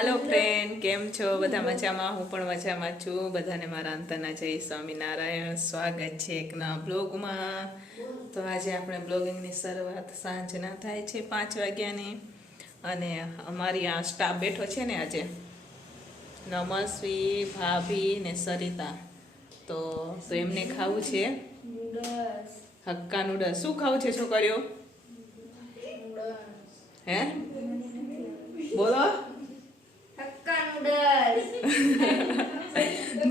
હાલો friend કેમ છો? બધા મજામાં? હું પણ મજામાં છું. બધાને મારા અંતરના જય સ્વામિનારાયણ. સ્વાગત છે એકના બ્લોગમાં. તો આજે આપણે બ્લોગિંગની શરૂઆત સાંજના થાય છે પાંચ વાગ્યાની. અને અમારી આ સ્ટાફ બેઠો છે ને આજે. નમસ્વી ભાભી ને સરિતા. તો તો એમને ખાવું છે? Hakka noodles. શું ખાવું છે છોકરીઓ? હે? બોલો હક્કા નૂડલ્સ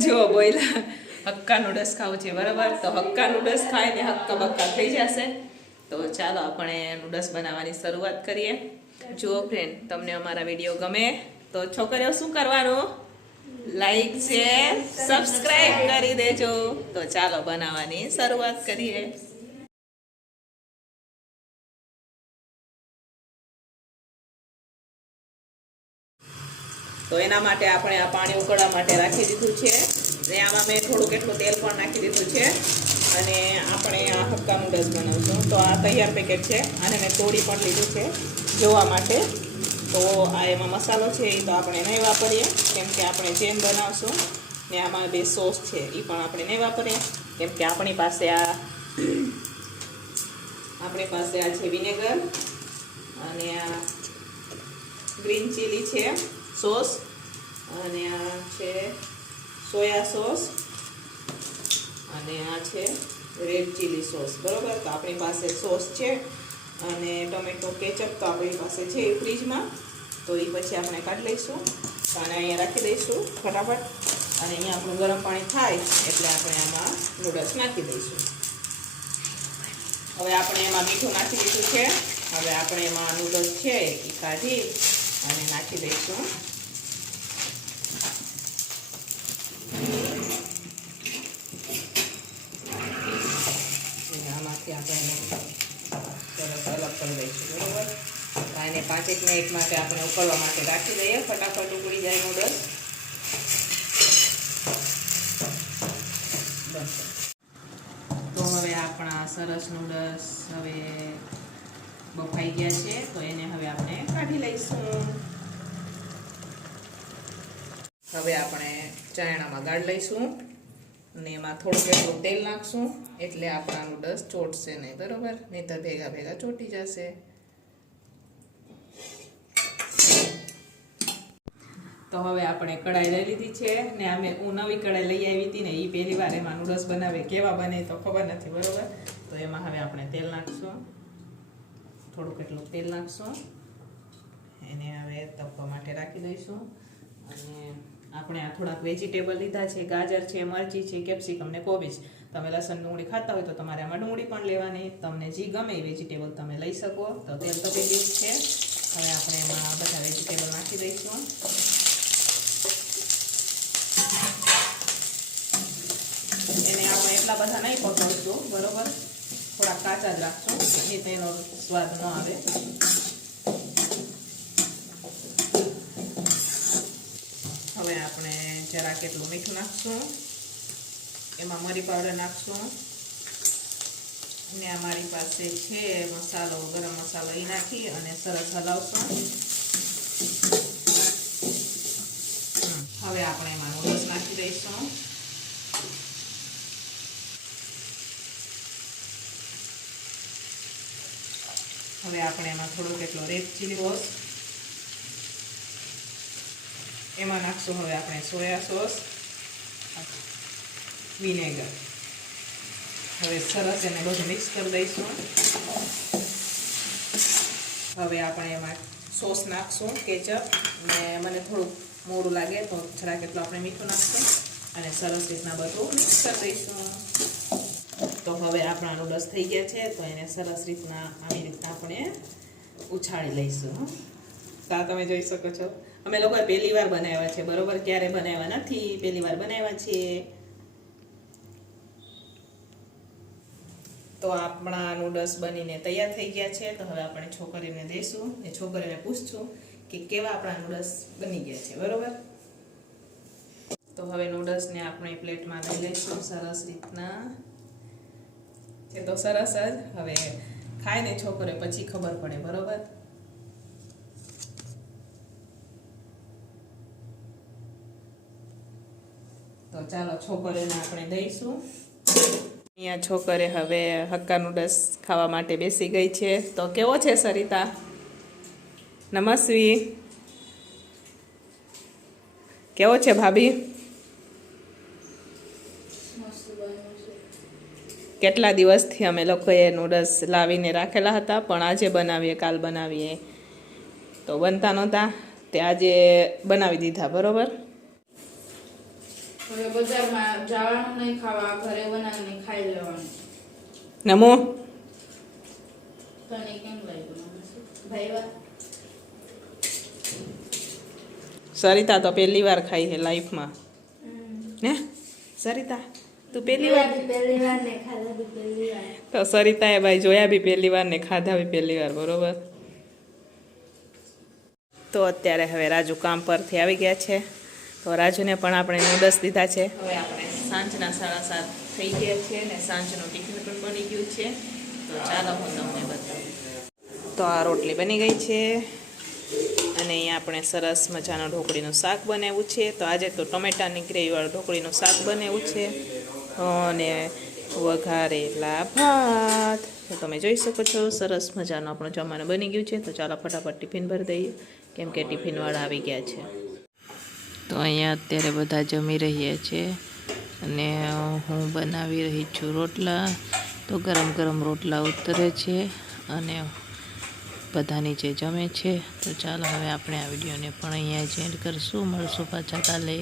જો બોયલા, હક્કા નૂડલ્સ ખાવું છે, બરાબર? તો હક્કા નૂડલ્સ ખાય ને હક્કા બક્કા થઈ જશે. તો ચાલો આપણે નૂડલ્સ બનાવવાની શરૂઆત કરીએ. જુઓ ફ્રેન્ડ તમને અમારા વીડિયો ગમે તો છોકરીઓ શું કરવાનું? લાઈક શેર સબસ્ક્રાઈબ કરી દેજો. તો ચાલો બનાવવાની શરૂઆત કરીએ. તો એના માટે આપણે આ પાણી ઉકળવા માટે રાખી દીધું છે. ને આમાં મેં થોડુંક એટલું તેલ પણ નાખી દીધું છે. અને આપણે આ હક્કા નૂડલ્સ બનાવશું. તો આ તૈયાર પેકેટ છે. અને મેં તોડી પણ લીધું છે જોવા માટે. તો આ એમાં મસાલો છે એ તો આપણે નહીં વાપરીએ. કેમ કે આપણે જેમ બનાવશું ને આમાં બે સોસ છે એ પણ આપણે નહીં વાપરીએ. કેમ કે આપણી પાસે આ આપણી પાસે આ છે વિનેગર અને આ ગ્રીન ચીલી છે. સોસ અને આ છે સોયા સોસ અને આ છે રેડ ચીલી સોસ, બરોબર? તો આપણી પાસે સોસ છે અને ટોમેટો કેચઅપ તો આપણી પાસે છે એ ફ્રીજમાં. તો એ પછી આપણે કાઢી લઈશું તો આને અહીંયા રાખી દઈશું ફટાફટ. અને અહીંયા આપણું ગરમ પાણી થાય એટલે આપણે આમાં નૂડલ્સ નાખી દઈશું. હવે આપણે એમાં મીઠું નાખી દીધું છે. હવે આપણે એમાં નૂડલ્સ છે એ કાઢી અને નાખી દઈશું અને આમાંથી આપણે એને સરસ અલગ કરી દઈશું બરોબર તો આને પાંચેક મિનિટ માટે આપણે ઉકળવા માટે રાખી દઈએ. ફટાફટ ઉકળી જાય નૂડલ્સ બસ. તો હવે આપણા સરસ નૂડલ્સ હવે બફાઈ ગયા છે, તો એને હવે આપણે કાઢી લઈશું. હવે આપણે ચાયણામાં ગાળ લઈશું અને એમાં થોડુંક એટલું તેલ નાખશું એટલે આપણા નૂડલ્સ ચોટશે નહીં, બરોબર? નહીં તો ભેગા ભેગા ચોટી જશે. તો હવે આપણે કઢાઈ લઈ લીધી છે ને અમે હું નવી કઢાઈ લઈ આવી હતી ને એ પહેલી વાર એમાં નૂડલ્સ બનાવે, કેવા બને તો ખબર નથી, બરાબર? તો એમાં હવે આપણે તેલ નાખશું. થોડુંક એટલું તેલ નાખશું. એને હવે તપવા માટે રાખી દઈશું. અને આપણે આ થોડાક વેજીટેબલ લીધા છે, ગાજર છે, મરચી છે કેપ્સિકમ ને કોબીજ. તમે લસણ ડુંગળી ખાતા હોય તો તમારે આમાં ડુંગળી પણ લેવાની. તમને જે ગમે એ વેજીટેબલ તમે લઈ શકો. તો તેલ તપી ગયું છે. હવે આપણે એમાં બધા વેજીટેબલ નાખી દઈશું એને આપણે એટલા બધા નહીં પકડશો બરોબર? થોડા કાચા જ રાખશો જેથી તેનો સ્વાદ ન આવે. હવે આપણે જરા કેટલું મીઠું નાખશું. એમાં મરી પાવડર નાખશું. અને આ મારી પાસે છે મસાલો, ગરમ મસાલો એ નાખી અને સરસ હલાવશું. હવે આપણે એમાં નૂડલ્સ નાખી દઈશું. હવે આપણે એમાં થોડોક એટલો રેડ ચીલી સોસ. એમાં નાખશું હવે આપણે સોયા સોસ, વિનેગર. હવે સરસ એને બધું મિક્સ કરી દઈશું. હવે આપણે એમાં સોસ નાખશું, કેચઅપ, ને મને થોડુંક મોડું લાગે તો જરાક એટલું આપણે મીઠું નાખશું. અને સરસ રીતના બધું મિક્સ કરી દઈશું. તો હવે આપણા નૂડલ્સ થઈ ગયા છે, તો એને સરસ રીતના આવી રીતના આપણે ઉછાળી લઈશું તો તમે જોઈ શકો છો. અમે લોકોએ પહેલી વાર બનાવ્યા છે, બરોબર? ક્યારે બનાવ્યા નથી, પહેલી વાર બનાવ્યા છીએ તો આપણા નૂડલ્સ બનીને તૈયાર થઈ ગયા છે, તો હવે આપણે છોકરીને દઈશું એ છોકરીને પૂછશું કે કેવા આપણા નૂડલ્સ બની ગયા છે, બરોબર? તો હવે નૂડલ્સને આપણે પ્લેટમાં લઈ લઈશું, સરસ રીતના. છે તો સરસ જ. હવે ખાય ને છોકરે, પછી ખબર પડે, બરોબર? તો ચાલો છોકરીને આપણે દઈશું. અહીંયા છોકરે હવે હક્કા નૂડલ્સ ખાવા માટે બેસી ગઈ છે. તો કેવો છે સરિતા? નમસ્વી. કેવો છે ભાભી? કેટલા દિવસથી અમે લોકોએ નૂડલ્સ લાવીને રાખેલા હતા પણ આજે બનાવીએ કાલ બનાવીએ. તો બનતા નહોતા તે આજે બનાવી દીધા બરોબર? હવે બજારમાં જવાનું નહીં ખાવા ઘરે બનાવીને ખાઈ લેવાનું. નમો? તને કેમ લાગ્યું? સરિતા તો પહેલી વાર ખાઈ છે લાઈફમાં. ને સરિતા? તું પહેલી વાર? પહેલી વાર ને ખાધા બી પહેલી વાર. તો સરિતાએ ભાઈ જોયા બી પહેલી વાર ને ખાધા બી પહેલી વાર બરોબર? તો અત્યારે હવે રાજુ કામ પરથી આવી ગયા છે. તો રાજુને પણ આપણે નૂડલ્સ દીધા છે. હવે આપણે સાંજના સાડા સાત થઈ ગયા છે ને સાંજનું ટિફિન પણ બની ગયું છે. તો ચાલો હું તમને બતાવું. તો આ રોટલી બની ગઈ છે. અને અહીંયા આપણે સરસ મજાનું ઢોકળીનું શાક બનાવ્યું છે. તો આજે તો ટમેટાની ગ્રેવીવાળું ઢોકળીનું શાક બનાવ્યું છે. અને વઘારેલા ભાત. તો તમે જોઈ શકો છો, સરસ મજાનું આપણું જમવાનું બની ગયું છે. તો ચાલો ફટાફટ ટિફિન ભરી દઈએ, કેમ કે ટિફિનવાળા આવી ગયા છે. તો અહીંયા અત્યારે બધા જમી રહ્યા છે અને હું બનાવી રહી છું રોટલા. તો ગરમ ગરમ રોટલા ઉતરે છે અને બધા નીચે જમે છે. તો ચાલો હવે આપણે આ વિડીયોને પણ અહીંયા જ એન્ડ કરશું. મળશું પાછા કાલે.